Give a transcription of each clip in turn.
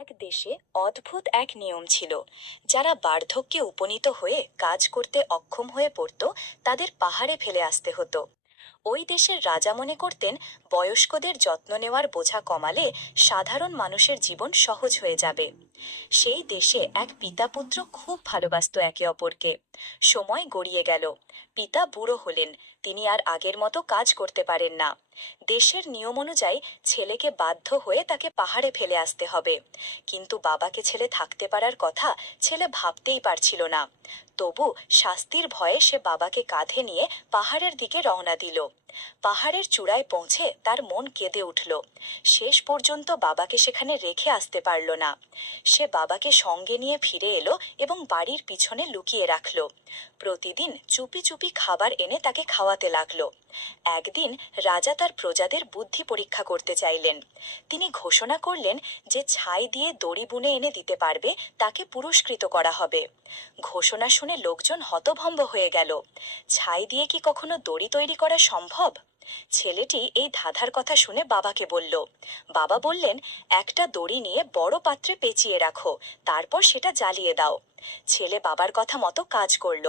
এক দেশে অদ্ভুত এক নিয়ম ছিল। যারা বার্ধক্যে উপনীত হয়ে কাজ করতে অক্ষম হয়ে পড়ত, তাদের পাহাড়ে ফেলে আসতে হতো। ওই দেশের রাজা মনে করতেন, বয়স্কদের যত্ন নেওয়ার বোঝা কমালে সাধারণ মানুষের জীবন সহজ হয়ে যাবে। সেই দেশে এক পিতা পুত্র খুব ভালোবাসতো একে অপরকে। সময় গড়িয়ে গেল। পিতা বুড়ো হলেন। তিনি আর আগের মতো কাজ করতে পারেন না। দেশের নিয়ম অনুযায়ী ছেলেকে বাধ্য হয়ে তাকে পাহাড়ে ফেলে আসতে হবে। কিন্তু বাবাকে ছেলে থাকতে পারার কথা ছেলে ভাবতেই পারছিল না। তবু শাস্তির ভয়ে সে বাবাকে কাঁধে নিয়ে পাহাড়ের দিকে রওনা দিল। পাহাড়ের চূড়ায় পৌঁছে তার মন কেঁদে উঠল। শেষ পর্যন্ত বাবাকে সেখানে রেখে আসতে পারল না। সে বাবাকে সঙ্গে নিয়ে ফিরে এলো এবং বাড়ির পিছনে লুকিয়ে রাখল। প্রতিদিন চুপি চুপি খাবার এনে তাকে খাওয়াতে লাগলো। একদিন রাজা তার প্রজাদের বুদ্ধি পরীক্ষা করতে চাইলেন। তিনি ঘোষণা করলেন যে ছাই দিয়ে দড়ি বুনে এনে দিতে পারবে তাকে পুরস্কৃত করা হবে। ঘোষণা শুনে লোকজন হতভম্ব হয়ে গেল। ছাই দিয়ে কি কখনো দড়ি তৈরি করা সম্ভব? ছেলেটি এই ধাঁধার কথা শুনে বাবাকে বলল। বাবা বললেন, একটা দড়ি নিয়ে বড় পাত্রে পেঁচিয়ে রাখো, তারপর সেটা জ্বালিয়ে দাও। ছেলে বাবার কথা মতো কাজ করল।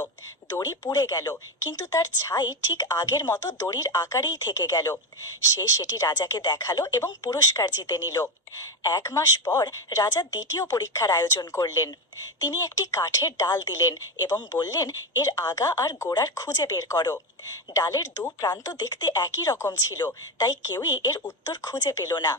দড়ি পুড়ে গেল, কিন্তু তার ছাই ঠিক আগের মতো দড়ির আকারেই থেকে গেল। সে সেটি রাজাকে দেখালো এবং পুরস্কার জিতে নিল। 1 মাস পর রাজা দ্বিতীয় পরীক্ষার আয়োজন করলেন। তিনি একটি কাঠের ডাল দিলেন এবং বললেন, এর আগা আর গোড়ার খুঁজে বের করো। ডালের দু প্রান্ত দেখতে একই রকম ছিল, তাই কেউই এর উত্তর খুঁজে পেল না।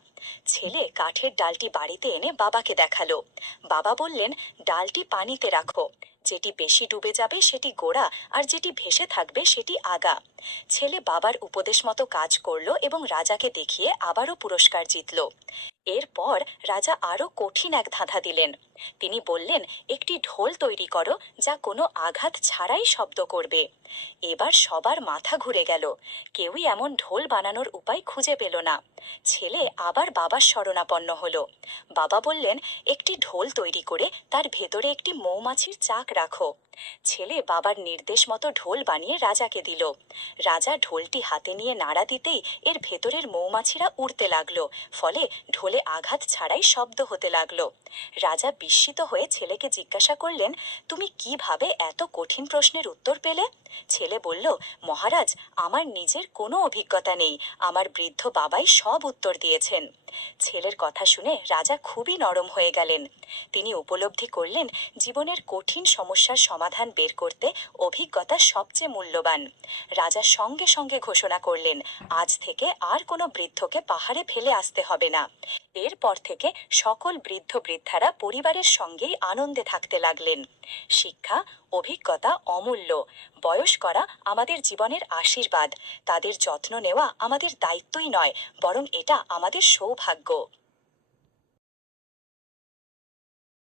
ছেলে কাঠের ডালটি বাড়িতে এনে বাবাকে দেখালো। বাবা বললেন, ডালটি পানিতে রাখো। যেটি বেশি ডুবে যাবে সেটি গোড়া, আর যেটি ভেসে থাকবে সেটি আগা। ছেলে বাবার উপদেশ মতো কাজ করলো এবং রাজাকে দেখিয়ে আবারও পুরস্কার জিতল। এরপর রাজা আরো কঠিন এক ধাঁধা দিলেন। তিনি বললেন, একটি ঢোল তৈরি করো যা কোনো আঘাত ছাড়াই শব্দ করবে। এবার সবার মাথা ঘুরে গেল। কেউই এমন ঢোল বানানোর উপায় খুঁজে পেল না। ছেলে আবার বাবার শরণাপন্ন হলো। বাবা বললেন, একটি ঢোল তৈরি করে তার ভেতরে একটি মৌমাছির চাক রাখো। ছেলে বাবার নির্দেশ মতো ঢোল বানিয়ে রাজাকে দিল। রাজা ঢোলটি হাতে নিয়ে নাড়া দিতেই এর ভেতরের মৌমাছিরা উড়তে লাগলো। ফলে ঢোলে আঘাত ছাড়াই শব্দ হতে লাগলো। রাজা বিস্মিত হয়ে ছেলেকে জিজ্ঞাসা করলেন, তুমি কিভাবে এত কঠিন প্রশ্নের উত্তর পেলে? ছেলে বলল, মহারাজ, আমার নিজের কোনো অভিজ্ঞতা নেই, আমার বৃদ্ধ বাবাই সব উত্তর দিয়েছেন। ছেলের কথা শুনে রাজা খুবই নরম হয়ে গেলেন। তিনি উপলব্ধি করলেন, জীবনের কঠিন সমস্যার সমাধান বের করতে অভিজ্ঞতা সবচেয়ে মূল্যবান। রাজা সঙ্গে সঙ্গে ঘোষণা করলেন, আজ থেকে আর কোনো বৃদ্ধকে পাহাড়ে ফেলে আসতে হবে না। এরপর থেকে সকল বৃদ্ধ বৃদ্ধারা পরিবারের সঙ্গেই আনন্দে থাকতে লাগলেন। শিক্ষা, অভিজ্ঞতা অমূল্য। বয়স করা আমাদের জীবনের আশীর্বাদ। তাদের যত্ন নেওয়া আমাদের দায়িত্বই নয়, বরং এটা আমাদের সৌভাগ্য।